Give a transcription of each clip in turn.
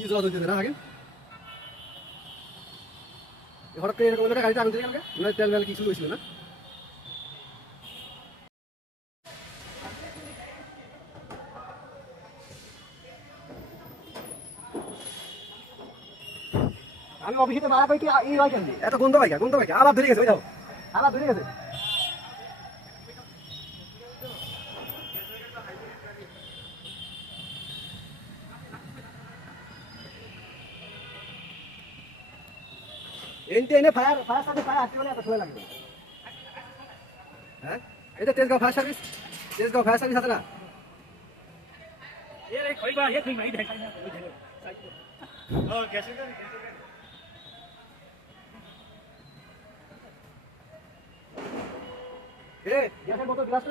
কি জল হইতেছে না আগে। হঠাৎ করে এরকম একটা গাড়িতে আগুন দিয়ে গেল হয় তেল মেল কিছু হয়েছিল না? আমি অফিসে মারা পাই কি এই হয় কেন? এত গন্ধ পাইকা গন্ধ পাইকা আবার ধরে গেছে ওই যাও আমার ধরে গেছে? এনতে এনে ফায়ার ফায়ার সাথে ফায়ার আসতে বলে এত সময় লাগবে? হ্যাঁ? যে Tejgaon fire service Tejgaon fire service আছে না?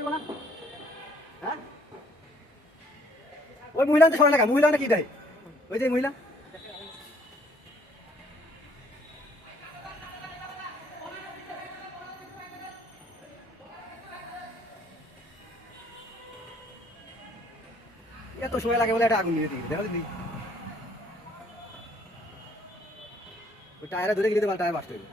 না হ্যাঁ? ওই মহিলা তো সরাই লাগা মহিলা না কি দেয়? ওই যে মহিলা? এত সময় লাগে বলে একটা আগুন নিয়ে দিই দেখো দিদি ওই টায়ারে ধরে গেলে টায়ার বাঁচতে হবে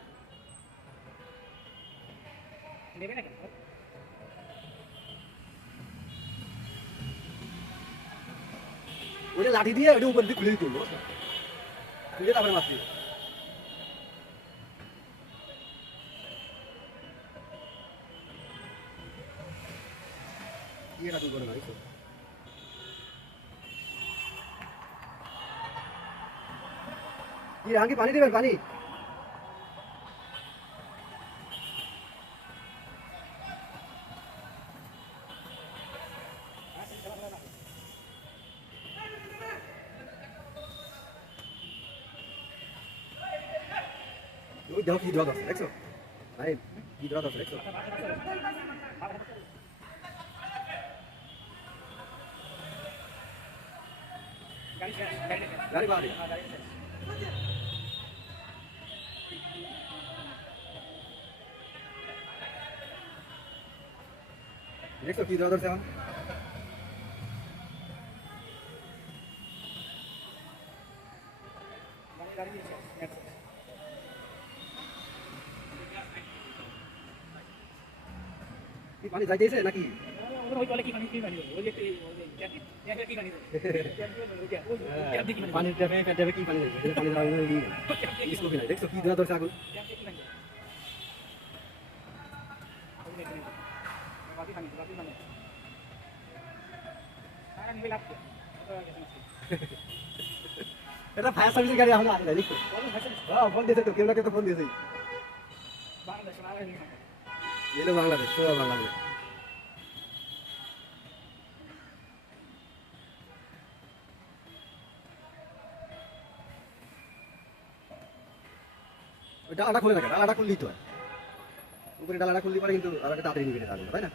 ওটা লাঠি দিয়ে ওটা উপর দিয়ে খুলে দিতে হলো খুলে তারপরে মারতে এটা তুই করে না কি আগে পানি দেবেন পানি? দেখো কি জল আছে কি জল আছে দেখছ? বাড়ি দেখছ কি জল আছে এখন কি পানি যাইতেছে নাকি পানির ট্যাপে ট্যাপে কি পানি যাইছে পানি যাওয়া স্কোপি এটা ফায়ার সার্ভিসের গাড়ি আসে নাই দেখছ হ্যাঁ ফোন দিয়েছে তো কেউ না কেউ তো ফোন দিয়েছে এলো বাংলাদেশ সব বাংলাদেশ। ওই ডালাটা খুলে রাখে ডালাটা খুললেই তো উপরে ডালাটা খুললে পরে কিন্তু একটা তাড়াতাড়ি নিবে তাই না?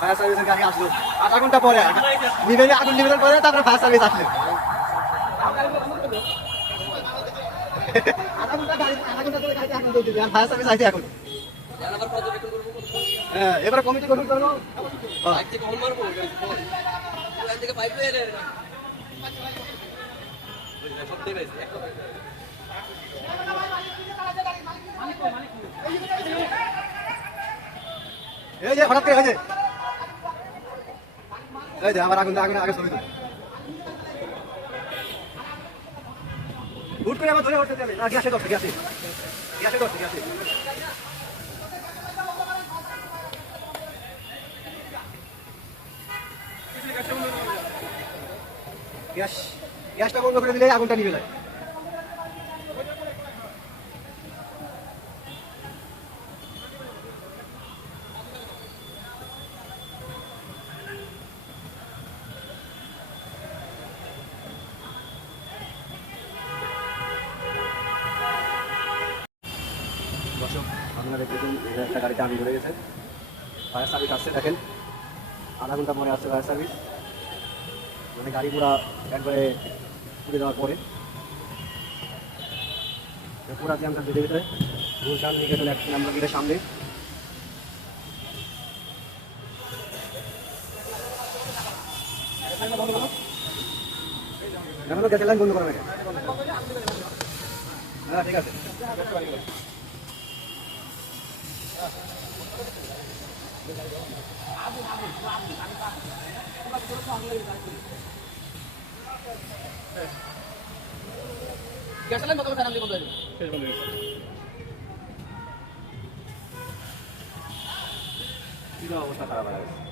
ফায়ার সার্ভিসের গাড়ি আসলো। আধা ঘণ্টা পরে নিবেদন আগুন নিবেদন তারপরে ফায়ার সার্ভিস আসলো আধা ঘণ্টা গাড়ি ঘণ্টা ধরে গাড়িতে সার্ভিস আসছে এখন। হ্যাঁ এবারে কমিটি গঠন করব। এই যে, হঠাৎ করে যে। এই যে আমার আগুন আগুন আগে ছবি হুট করে আমার ধরে উঠতে যাবে। না গ্যাসে ধরছে গ্যাসে গ্যাসে ধরছে গ্যাসে গ্যাস। গ্যাসটা বন্ধ করে দিলে আগুনটা নিভে যায়। দর্শক, আপনারা একটা আমি ধরে গেছে। ফায়ার সার্ভিস আসছে, দেখেন। আধা ঘণ্টা পরে আসছে ফায়ার সার্ভিস মানে গাড়ি পুরা একবারে পুড়ে দেওয়ার পরে পুরা জ্যামটা বেঁধে ভিতরে গুলশান নিকেতন এক নাম্বার গেটের সামনে। লাইন বন্ধ হ্যাঁ ঠিক আছে। লাইন কত টাকা দিয়ে বলতে কি অবস্থা খারাপ হয়ে গেছে?